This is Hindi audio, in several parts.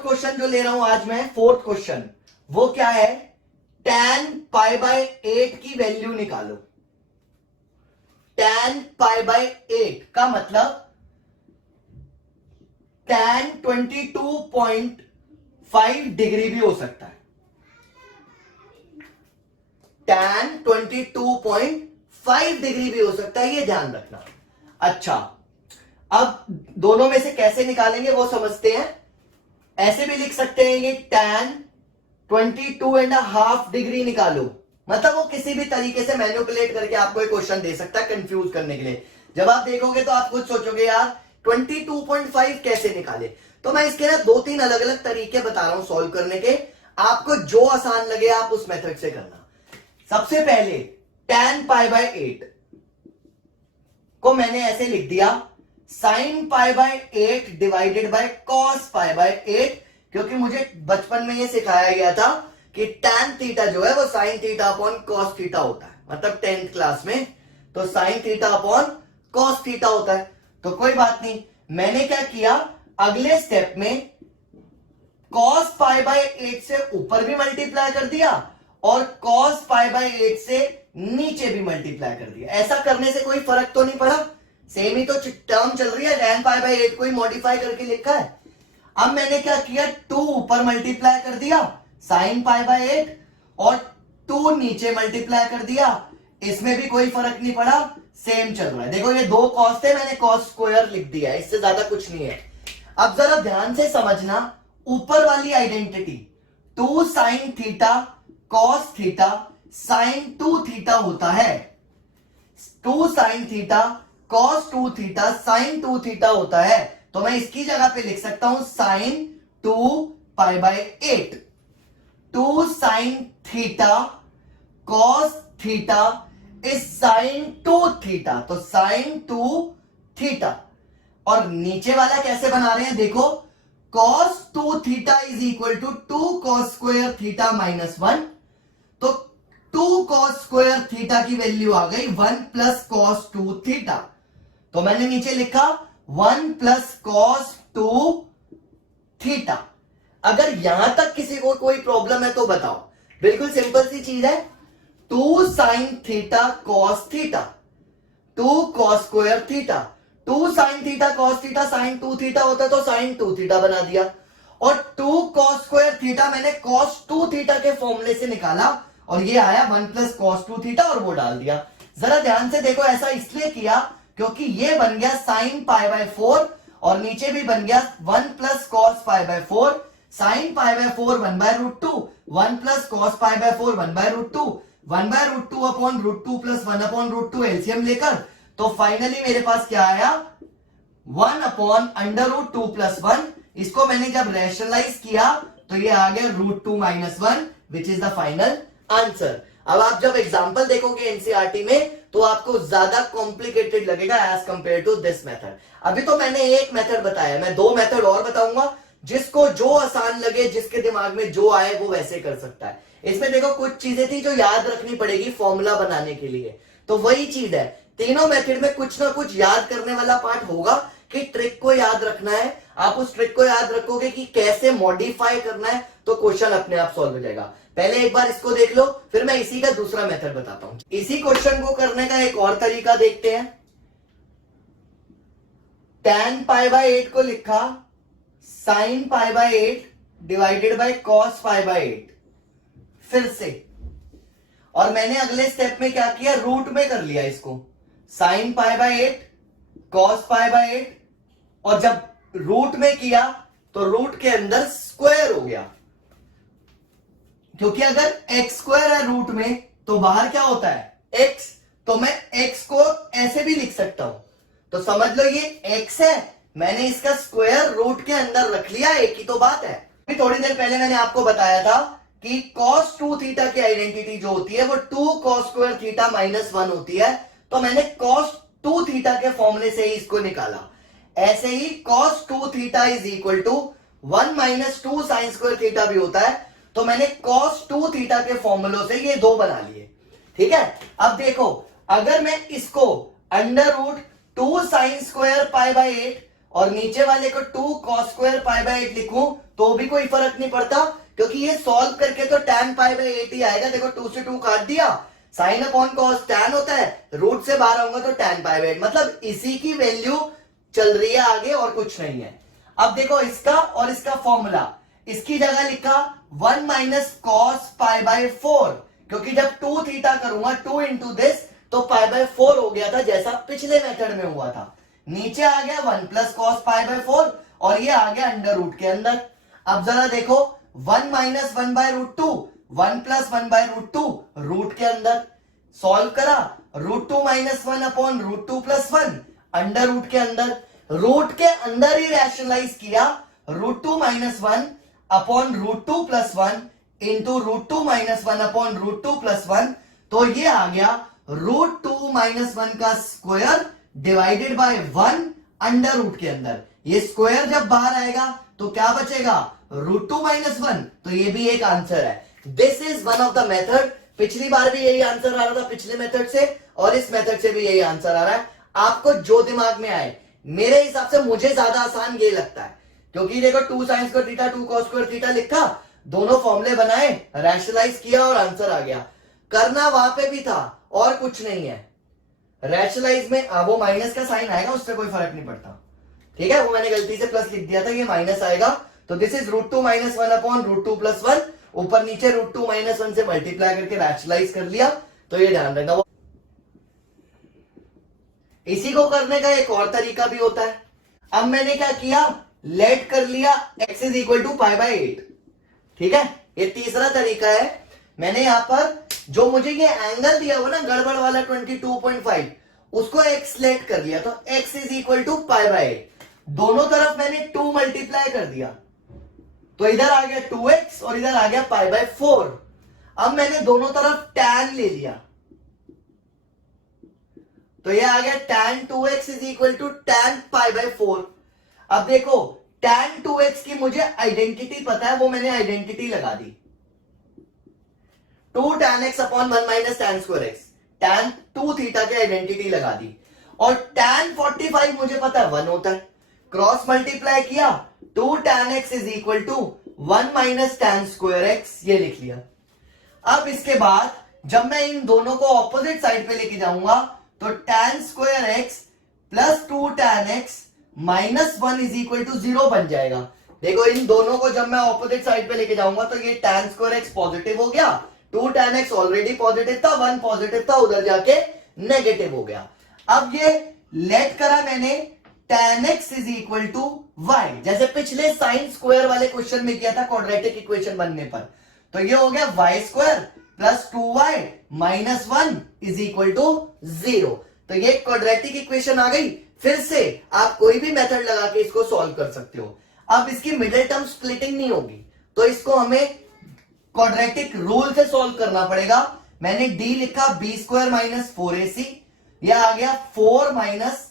फोर्थ क्वेश्चन जो ले रहा हूं आज मैं, फोर्थ क्वेश्चन वो क्या है, tan पाई बाय 8 की वैल्यू निकालो। tan पाई बाय 8 का मतलब tan 22.5 डिग्री भी हो सकता है। tan 22.5 डिग्री भी हो सकता है, ये ध्यान रखना। अच्छा, अब दोनों में से कैसे निकालेंगे वो समझते हैं। ऐसे भी लिख सकते हैं कि tan 22.5 डिग्री निकालो, मतलब वो किसी भी तरीके से मैनिपुलेट करके आपको एक क्वेश्चन दे सकता है कंफ्यूज करने के लिए। जब आप देखोगे तो आप खुद सोचोगे यार 22.5 कैसे निकाले। तो मैं इसके ना 2-3 अलग अलग तरीके बता रहा हूं सॉल्व करने के, आपको जो आसान लगे आप उस मेथड से करना। सबसे पहले tan पाई बाय 8 को मैंने ऐसे लिख दिया sin pi by 8 divided by cos pi by 8, क्योंकि मुझे बचपन में ये सिखाया गया था कि tan थीटा जो है वो sin theta upon cos theta होता है, मतलब 10th क्लास में तो sin theta upon cos theta होता है। तो कोई बात नहीं, मैंने क्या किया, अगले स्टेप में cos पाई बाय 8 से ऊपर भी मल्टीप्लाई कर दिया और cos पाई बाय 8 से नीचे भी मल्टीप्लाई कर दिया। ऐसा करने से कोई फर्क तो नहीं पड़ा, सेम ही तो टर्म चल रही है, tan पाई बाय 8 को ही मॉडिफाई करके लिखा है। अब मैंने क्या किया, 2 ऊपर मल्टीप्लाई कर दिया sin पाई बाय 8 और 2 नीचे मल्टीप्लाई कर दिया, इसमें भी कोई फर्क नहीं पड़ा, सेम चल रहा है। देखो ये 2 cos थे, मैंने cos स्क्वायर लिख दिया, इससे ज्यादा कुछ नहीं है। अब जरा ध्यान से समझना, ऊपर वाली identity 2 sin theta cos theta sin 2 theta होता है, 2 sin theta cos 2 theta sin 2 theta होता है। तो मैं इसकी जगह पे लिख सकता हूं sin 2 pi by 8, 2 sin theta cos theta is sin 2 theta, तो sin 2 थीटा। और नीचे वाला कैसे बना रहे हैं देखो, cos 2 theta is equal to 2 cos square theta minus 1, तो 2 cos स्क्वायर थीटा की वैल्यू आ गई 1 प्लस cos 2 थीटा। तो मैंने नीचे लिखा 1 प्लस cos 2 थीटा। अगर यहां तक किसी को कोई प्रॉब्लम है तो बताओ, बिल्कुल सिंपल सी चीज है, 2 sin theta cos theta, 2 cos square theta, 2 sin theta cos theta sin 2 theta होता है तो sin 2 थीटा बना दिया, और 2 cos स्क्वायर थीटा मैंने cos 2 थीटा के फॉर्मूले से निकाला और ये आया 1 प्लस cos 2 थीटा और वो डाल दिया। जरा ध्यान से देखो, ऐसा इसलिए किया क्योंकि ये बन गया sin पाई बाय 4 और नीचे भी बन गया 1 plus cos pi by 4, sin pi by 4 1 by root 2, 1 plus cos pi by 4 1 by root 2, 1 by root 2 upon root 2 plus 1 upon root 2 LCM लेकर, तो फाइनली मेरे पास क्या आया 1 अपॉन अंडर रूट 2 प्लस 1। इसको मैंने जब रैशनलाइज किया तो ये आ गया root 2 minus 1 which is the final answer. अब आप जब एग्जांपल देखोगे एनसीईआरटी में तो आपको ज्यादा कॉम्प्लिकेटेड लगेगा as compare to this method. अभी तो मैंने एक मेथड बताया, मैं 2 मेथड और बताऊंगा, जिसको जो आसान लगे, जिसके दिमाग में जो आए वो वैसे कर सकता है। इसमें देखो कुछ चीजें थी जो याद रखनी पड़ेगी फॉर्मूला बनाने के लिए, तो वही चीज है, तीनों मेथड में कुछ ना कुछ याद करने वाला पार्ट होगा कि ट्रिक को याद रखना है। आप उस ट्रिक को याद रखोगे कि कैसे मॉडिफाई करना है तो क्वेश्चन अपने आप सॉल्व हो जाएगा। पहले एक बार इसको देख लो, फिर मैं इसी का दूसरा मेथड बताता हूं। इसी क्वेश्चन को करने का एक और तरीका देखते हैं। tan पाई बाय 8 को लिखा sin pi by 8 divided by cos pi by 8 फिर से, और मैंने अगले स्टेप में क्या किया, रूट में कर लिया इसको, sin pi by 8 cos pi by 8, और जब रूट में किया तो रूट के अंदर स्क्वायर हो गया, क्योंकि अगर x स्क्वायर है रूट में तो बाहर क्या होता है x, तो मैं x को ऐसे भी लिख सकता हूं। तो समझ लो ये x है, मैंने इसका स्क्वायर रूट के अंदर रख लिया, एक ही तो बात है। अभी थोड़ी देर पहले मैंने आपको बताया था कि cos 2 थीटा की आइडेंटिटी जो होती है वो 2 cos स्क्वायर थीटा माइनस 1 होती है, तो मैंने cos 2 थीटा के फॉर्मूले से ही इसको निकाला। ऐसे ही cos 2 theta is equal to 1 minus 2 sine square theta भी होता है, तो मैंने cos 2 थीटा के फॉर्मूलों से ये 2 बना लिए। ठीक है, अब देखो अगर मैं इसको under root 2 sine square pi by 8 और नीचे वाले को 2 cos स्क्वायर पाई बाय 8 लिखूं तो भी कोई फर्क नहीं पड़ता, क्योंकि ये सॉल्व करके तो tan पाई बाय 8 ही आएगा। देखो 2 से 2 काट दिया, साइन अपॉन कॉस tan होता है, रूट से बाहर आऊंगा तो tan पाई बाय 8, मतलब इसी की वैल्यू चल रही है आगे और कुछ नहीं है। अब देखो इसका और इसका फॉर्मूला, इसकी जगह लिखा 1 माइनस कॉस पाई बाय 4, क्योंकि जब 2 थीटा करूंगा 2 इंटू दिस तो पाई बाय 4 हो गया था जैसा पिछले मेथड में हुआ था। नीचे आ गया 1 प्लस कॉस पाई बाय 4 और ये आ गया अंडर रूट के अंदर। अब जरा देखो 1 minus 1 by root 2, 1 plus 1 by root 2 root के अंदर, सॉल्व करा root 2 minus 1 upon root 2 plus 1 under root के अंदर, रूट के अंदर ही रैशनलाइज किया root 2 minus 1 upon root 2 plus 1 into root 2 minus 1 upon root 2 plus 1, तो ये आ गया रूट 2 माइनस 1 का square divided by 1 under root के अंदर। ये स्क्वायर जब बाहर आएगा तो क्या बचेगा, रूट 2 माइनस 1, तो ये भी एक आंसर है। This is one of the method. पिछली बार भी यही आंसर आ रहा था पिछले मेथड से, और इस मेथड से भी यही आंसर आ रहा है। आपको जो दिमाग में आए, मेरे हिसाब से मुझे ज्यादा आसान ये लगता है, क्योंकि देखो 2 sine square theta 2 cos square theta लिखा, दोनों फॉर्मूले बनाए, रैशनलाइज किया और आंसर आ गया। करना वहां पे भी था और कुछ नहीं है। रैशनलाइज में वो माइनस का साइन आएगा, उससे कोई फर्क नहीं पड़ता, ठीक है। वो मैंने गलती से प्लस लिख दिया था, ये माइनस आएगा, तो this is root 2 minus 1 upon root 2 plus 1, ऊपर नीचे रूट 2 माइनस 1 से मल्टीप्लाई करके रैशनलाइज कर लिया, तो ये ध्यान रखना। इसी को करने का एक और तरीका भी होता है। अब मैंने क्या किया, लेट कर लिया x is equal to pi by 8, ठीक है। ये तीसरा तरीका है। मैंने यहां पर जो मुझे ये एंगल दिया हुआ ना गड़बड़ वाला 22.5, उसको x लेट कर लिया, तो x is equal to pi by 8, दोनों तरफ मैंने 2 मल्टीप्लाई कर दिया, तो इधर आ गया 2x और इधर आ गया पाई बाय 4। अब मैंने दोनों तरफ tan ले लिया, तो ये आ गया tan 2x is equal to tan pi by 4। अब देखो tan 2x की मुझे आइडेंटिटी पता है, वो मैंने आइडेंटिटी लगा दी, 2 tan x upon 1 minus tan square x, tan 2 theta की आइडेंटिटी लगा दी। और tan 45 मुझे पता है 1 होता है, क्रॉस मल्टीप्लाई किया, 2 tan x is equal to 1 minus tan square x, ये लिख लिया। अब इसके बाद जब मैं इन दोनों को ऑपोजिट साइड पे लेके जाऊंगा तो tan square x plus 2 tan x minus 1 is equal to 0 बन जाएगा। देखो इन दोनों को जब मैं ऑपोजिट साइड पे लेके जाऊंगा तो ये tan स्क्वायर x पॉजिटिव हो गया, 2 tan x ऑलरेडी पॉजिटिव था, 1 पॉजिटिव था, उधर जाके नेगेटिव हो गया। अब ये लेट करा मैंने tan x is equal to y, जैसे पिछले साइन स्क्वायर वाले क्वेश्चन में किया था क्वाड्रेटिक इक्वेशन बनने पर, तो ये हो गया y square plus 2y minus 1 is equal to 0। तो ये क्वाड्रेटिक इक्वेशन आ गई। फिर से आप कोई भी मेथड लगा के इसको सॉल्व कर सकते हो। अब इसकी मिडिल टर्म स्प्लिटिंग नहीं होगी, तो इसको हमें क्वाड्रेटिक रूल से सॉल्व करना पड़ेगा। मैंने d लिखा b स्क्वायर माइनस 4ac, यह आ गया 4 माइनस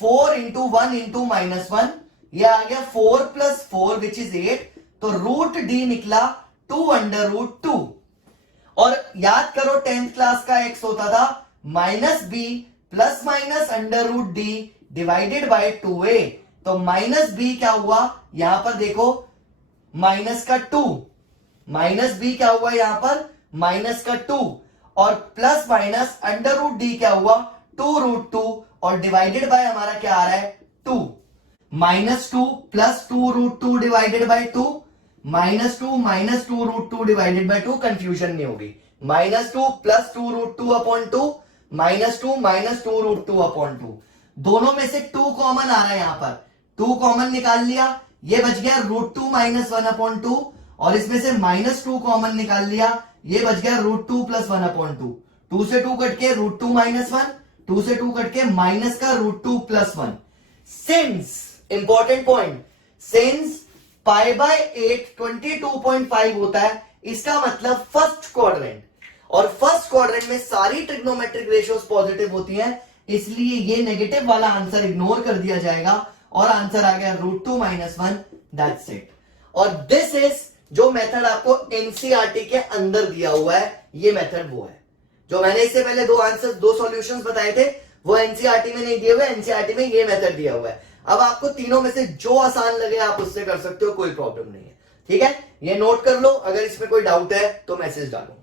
4 इंटू 1 इंटू माइनस 1, यह आ गया 4 प्लस 4 विच इज 8, तो रूट d निकला 2 अंडर रूट 2। और याद करो 10th क्लास का x होता था minus b plus minus under root D divided by 2a, तो माइनस b क्या हुआ, यहां पर देखो माइनस का 2, माइनस b क्या हुआ यहां पर माइनस का 2, और plus minus under root D क्या हुआ 2 रूट 2, और डिवाइडेड बाय हमारा क्या आ रहा है 2, minus 2 plus 2 root 2 divided by 2, minus 2 root 2 divided by 2, confusion नहीं होगी, minus 2 plus 2 root 2 upon 2, minus 2 root 2 upon 2, दोनों में से 2 कॉमन आ रहा है, यहां पर 2 कॉमन निकाल लिया, ये बच गया रूट 2 माइनस 1 अपॉन 2, और इसमें से माइनस 2 कॉमन निकाल लिया, ये बच गया रूट 2 प्लस 1 अपॉन 2, 2 से 2 कट के रूट 2 माइनस 1, 2 से 2 कट के माइनस का root 2 plus 1। Since important point, since pi by 8 22.5 होता है, इसका मतलब फर्स्ट क्वाड्रेंट, और फर्स्ट क्वाड्रेंट में सारी ट्रिग्नोमेट्रिक रेशियोज पॉजिटिव होती हैं, इसलिए ये नेगेटिव वाला आंसर इग्नोर कर दिया जाएगा और आंसर आ गया रूट 2 माइनस 1, दैट्स इट। और दिस इज जो मेथड आपको एनसीईआरटी के अंदर दिया हुआ है, ये मेथड वो है जो मैंने इससे पहले 2 सॉल्यूशंस बताए थे, वो एनसीईआरटी में नहीं दिए हुए, एनसीईआरटी में ये मेथड दिया हुआ है। अब आपको तीनों में से जो आसान लगे आप उससे कर सकते हो, कोई प्रॉब्लम नहीं है। ठीक है, ये नोट कर लो, अगर इसमें कोई डाउट है तो मैसेज डालो।